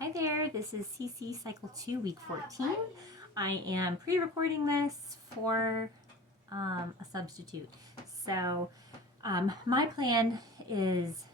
Hi there, this is CC Cycle 2, Week 14. I am pre-recording this for a substitute. So my plan is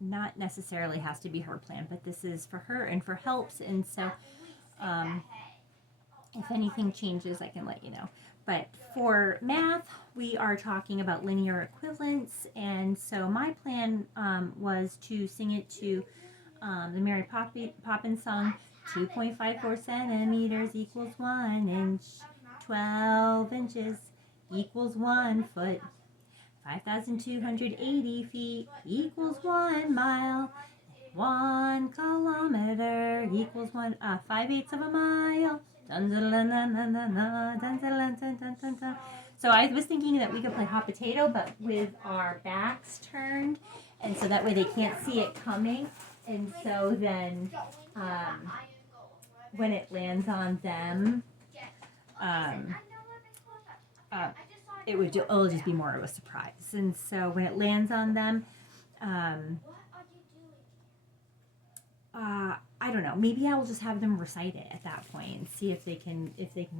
not necessarily has to be her plan, but this is for her and for helps. And so um, if anything changes, I can let you know. But for math, we are talking about linear equivalence. And so my plan was to sing it to the Mary Poppins song, 2.54 centimeters equals 1 inch, 12 inches equals 1 foot, 5,280 feet equals 1 mile, 1 kilometer equals 5/8 of a mile. So I was thinking that we could play hot potato, but with our backs turned, and so that way they can't see it coming. And so then when it lands on them, um, it'll just be more of a surprise. And so when it lands on them, um, I don't know. Maybe I will just have them recite it at that point and see if they can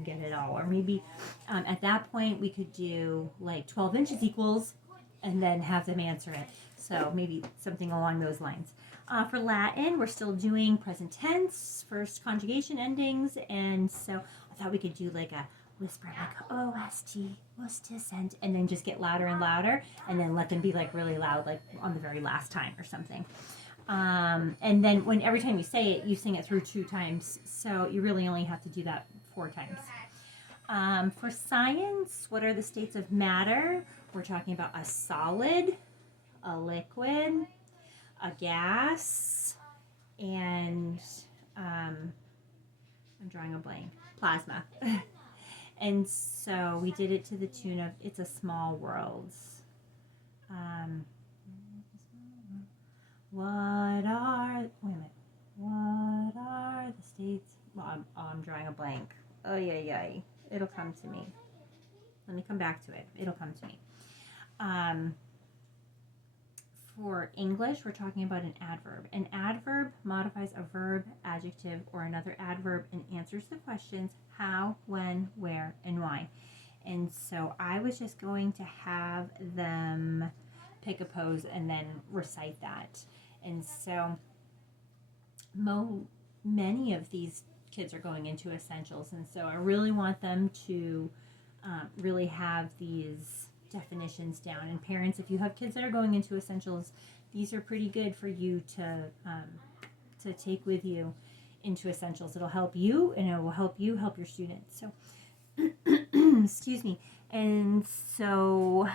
get it all. Or maybe at that point we could do like 12 inches equals, and then have them answer it. So maybe something along those lines. For Latin, we're still doing present tense, first conjugation endings, and so I thought we could do like a whisper, like OST, ostiscent, and then just get louder and louder, and then let them be like really loud, like on the very last time or something. And then every time you say it, you sing it through 2 times, so you really only have to do that 4 times. For science, what are the states of matter? We're talking about a solid, a liquid, a gas, and I'm drawing a blank, plasma. And so we did it to the tune of It's a Small World. What are the states? Well, I'm drawing a blank. Oh, yeah. It'll come to me. Let me come back to it. It'll come to me. For English, we're talking about an adverb. An adverb modifies a verb, adjective, or another adverb and answers the questions how, when, where, and why. And so I was just going to have them pick a pose and then recite that. And so many of these kids are going into essentials, and so I really want them to really have these definitions down. And parents, if you have kids that are going into essentials, these are pretty good for you to take with you into essentials. It'll help you, and it will help you help your students. So excuse me. And so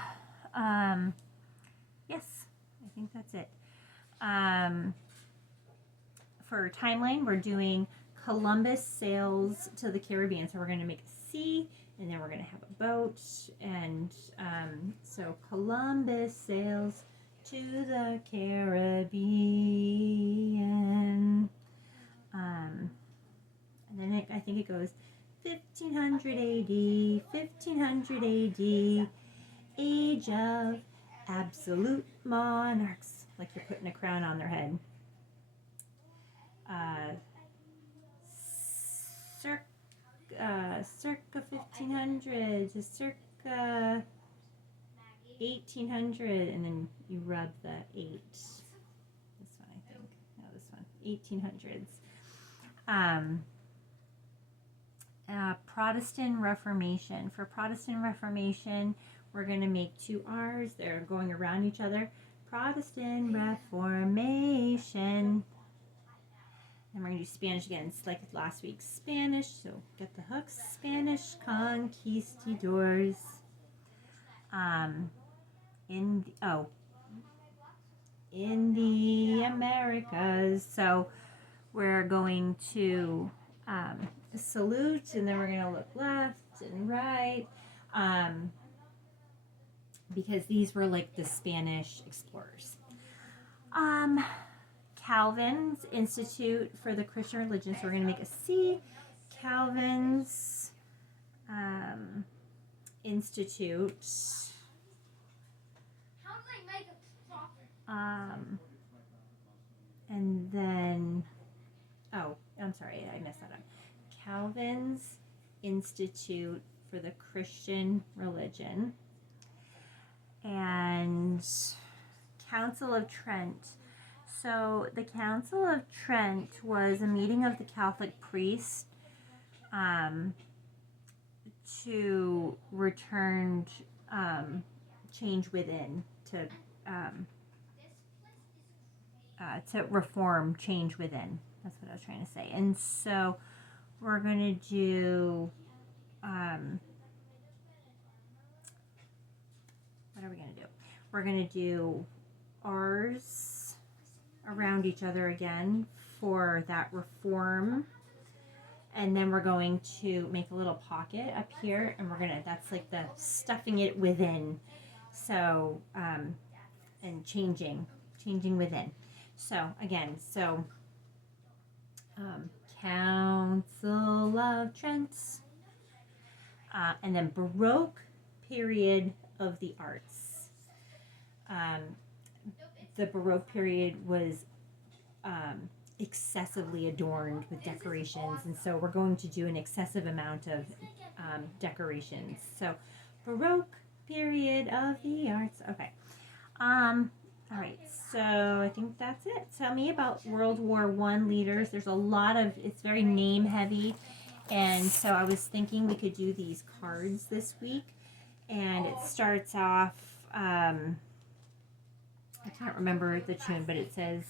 yes, I think that's it. For timeline, we're doing Columbus sails to the Caribbean. So we're going to make a C, and then we're going to have a boat. And so Columbus sails to the Caribbean. And then I think it goes 1500 AD, 1500 AD, age of absolute monarchs, like you're putting a crown on their head. Circa 1500 to circa 1800, and then you rub the 8. This one, I think. No, this one. 1800s. Protestant Reformation. For Protestant Reformation, we're going to make 2 R's. They're going around each other. Protestant Reformation. And we're going to do Spanish again. It's like last week's Spanish, so get the hooks. Spanish conquistadors. In the Americas. So we're going to salute, and then we're going to look left and right, because these were like the Spanish explorers. Calvin's Institute for the Christian Religion. So we're going to make a C. Calvin's Institute. And then sorry, I messed that up. Calvin's Institute for the Christian Religion, and Council of Trent. So the Council of Trent was a meeting of the Catholic priests to return change within, to reform change within. That's what I was trying to say. And so we're going to do what are we going to do? We're going to do R's around each other again for that reform. And then we're going to make a little pocket up here, and we're going to, that's like the stuffing it within. So, and changing within. So, again, Council of Trent, and then Baroque period of the arts. The Baroque period was excessively adorned with decorations, and so we're going to do an excessive amount of decorations. So, Baroque period of the arts. Okay. All right, so I think that's it. Tell me about World War I leaders. There's a lot of, it's very name heavy, and so I was thinking we could do these cards this week. And it starts off, I can't remember the tune, but it says,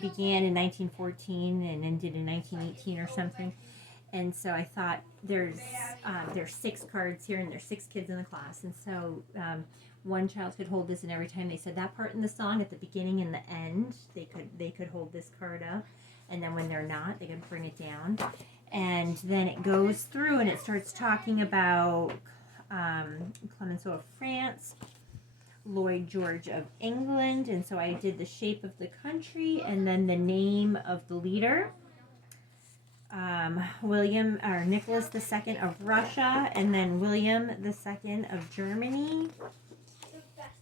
began in 1914 and ended in 1918 or something. And so I thought there's 6 cards here, and there's 6 kids in the class. And so one child could hold this, and every time they said that part in the song, at the beginning and the end, they could hold this card up. And then when they're not, they could bring it down. And then it goes through, and it starts talking about Clemenceau of France, Lloyd George of England, and so I did the shape of the country and then the name of the leader. Nicholas II of Russia, and then William II of Germany,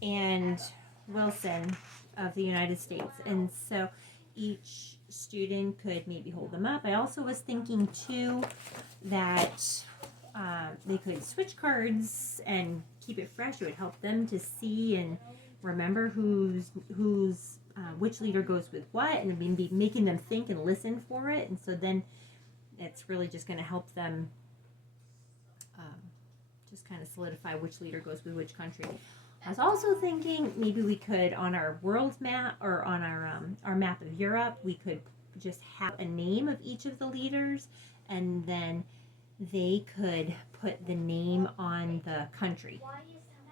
and Wilson of the United States. And so each student could maybe hold them up. I also was thinking too that they could switch cards and keep it fresh. It would help them to see and remember which leader goes with what, and be making them think and listen for it. And so then it's really just going to help them just kind of solidify which leader goes with which country. I was also thinking maybe we could, on our world map or on our map of Europe, we could just have a name of each of the leaders, and then they could put the name on the country,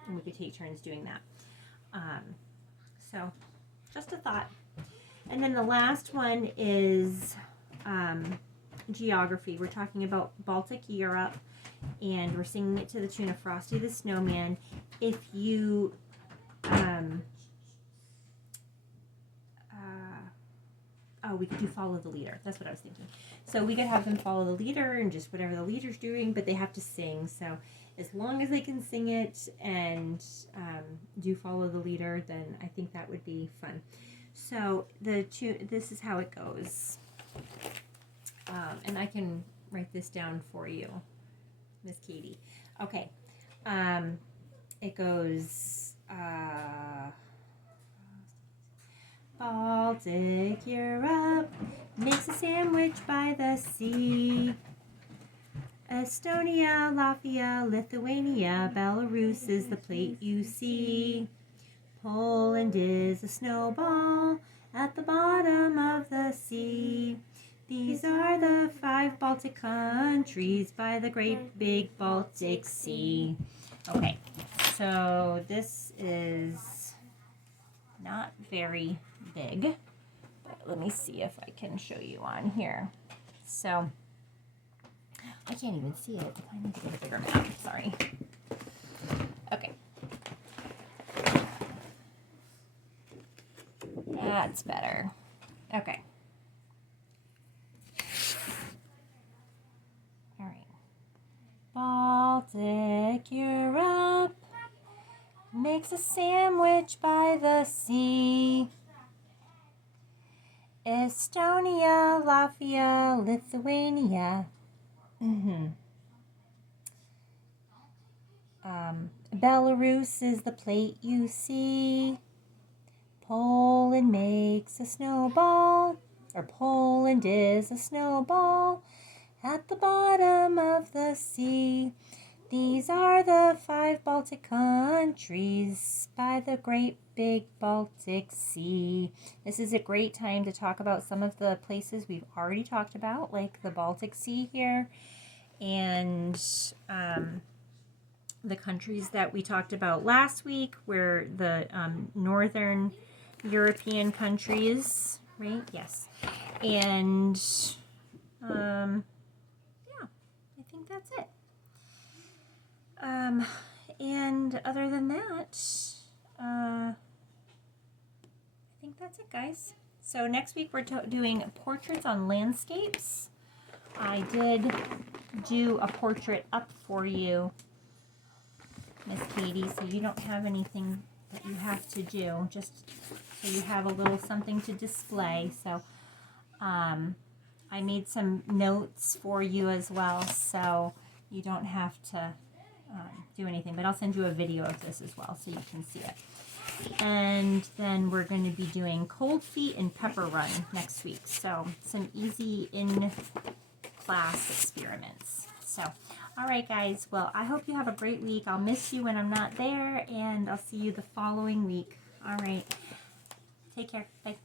and we could take turns doing that. So just a thought. And then the last one is geography. We're talking about Baltic Europe, and we're singing it to the tune of Frosty the Snowman. If you we could do follow the leader. That's what I was thinking. So we could have them follow the leader and just whatever the leader's doing, but they have to sing. So as long as they can sing it and do follow the leader, then I think that would be fun. So this is how it goes. And I can write this down for you, Miss Katie. Okay. It goes, Baltic Europe makes a sandwich by the sea. Estonia, Latvia, Lithuania, Belarus is the plate you see. Poland is a snowball at the bottom of the sea. These are the 5 Baltic countries by the great big Baltic Sea. Okay, so this is not very big, but let me see if I can show you on here. So, I can't even see it. I need to get a bigger map, sorry. Okay. That's better. Okay. All right. Baltic Europe makes a sandwich by the sea. Estonia, Latvia, Lithuania. Belarus is the plate you see. Poland makes a snowball, or Poland is a snowball at the bottom of the sea. These are the 5 Baltic countries by the great big Baltic Sea. This is a great time to talk about some of the places we've already talked about, like the Baltic Sea here, and the countries that we talked about last week, where the northern European countries, right? Yes. And yeah, I think that's it. And other than that, I think that's it, guys. So next week we're doing portraits on landscapes. I did do a portrait up for you, Miss Katie, so you don't have anything that you have to do, just so you have a little something to display. So I made some notes for you as well, so you don't have to do anything, but I'll send you a video of this as well so you can see it. And then we're going to be doing cold feet and pepper run next week, so some easy in-class experiments. So all right, guys, well, I hope you have a great week. I'll miss you when I'm not there, and I'll see you the following week. All right, take care. Bye.